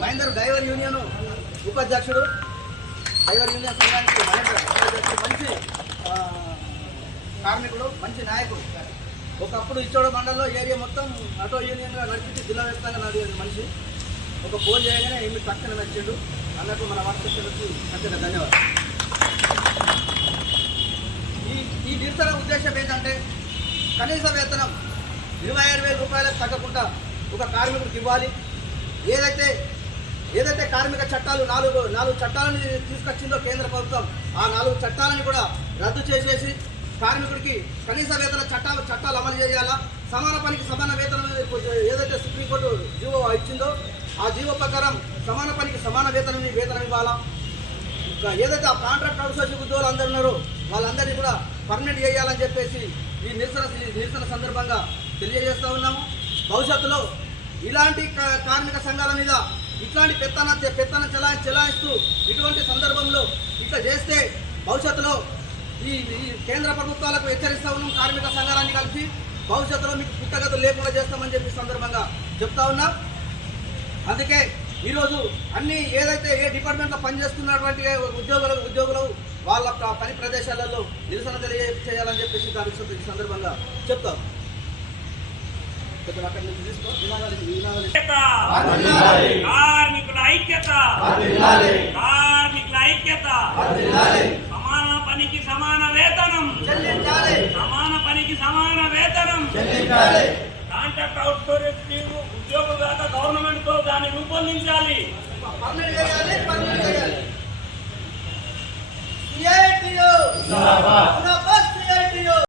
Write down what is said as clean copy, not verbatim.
Mahender driver union ఉపాధ్యక్షుడు, driver union సంఘానికి మహేందర్ ఉపాధ్యక్షుడు, మంచి కార్మికుడు, మంచి నాయకుడు. ఒకప్పుడు ఇచ్చోడ మండలంలో ఏరియా మొత్తం ఆటో యూనియన్గా నడిపించి జిల్లా వ్యాప్తంగా నడిపేది మనిషి. ఒక ఫోన్ చేయగానే ఏమి తక్షణ నచ్చిండు. అన్నట్టు మన వాట్సాప్కి ఖచ్చితంగా ధన్యవాదాలు. ఈ నిరసన ఉద్దేశం ఏంటంటే కనీస వేతనం 26,000 రూపాయలకు తగ్గకుండా ఒక కార్మికుడికి ఇవ్వాలి. ఏదైతే కార్మిక చట్టాలు నాలుగు చట్టాలను తీసుకొచ్చిందో కేంద్ర ప్రభుత్వం, ఆ 4 చట్టాలను కూడా రద్దు చేసేసి కార్మికుడికి కనీస వేతన చట్టాలు అమలు చేయాలా. సమాన పనికి సమాన వేతనం ఏదైతే సుప్రీంకోర్టు జీవో ఇచ్చిందో ఆ జీవో ప్రకారం సమాన పనికి సమాన వేతనం ఇవ్వాలా. ఏదైతే ఆ కాంట్రాక్ట్ అవుట్సోర్సింగ్ ఉద్యోగులు అందరూ ఉన్నారో వాళ్ళందరినీ కూడా పర్మనెంట్ చేయాలని చెప్పేసి ఈ నిరసన సందర్భంగా తెలియజేస్తూ ఉన్నాము. భవిష్యత్తులో ఇలాంటి కార్మిక సంఘాల మీద ఇట్లాంటి పెత్తన చెలాయిస్తూ ఇటువంటి సందర్భంలో ఇట్లా చేస్తే భవిష్యత్తులో ఈ కేంద్ర ప్రభుత్వాలకు హెచ్చరిస్తూ ఉన్నాం. కార్మిక సంఘాలన్నీ కలిసి భవిష్యత్తులో మీకు పుట్టగతులు లేకుండా చేస్తామని చెప్పి సందర్భంగా చెప్తా ఉన్నాం. అందుకే ఈరోజు ఏదైతే ఏ డిపార్ట్మెంట్లో పనిచేస్తున్నటువంటి ఉద్యోగులు వాళ్ళ పని ప్రదేశాలలో నిరసన తెలియజేయాలని చెప్పేసి దాని ఈ సందర్భంగా చెప్తాం. అక్కడి నుంచి తీసుకో కార్మికుల ఐక్యత, కార్మికుల ఐక్యత, సమాన పనికి సమాన వేతనం, సమాన పనికి సమాన వేతనం. కాంట్రాక్ట్ అవుట్సోర్సింగ్ ఉద్యోగులుగా గవర్నమెంట్ తో దాన్ని రూపొందించాలి.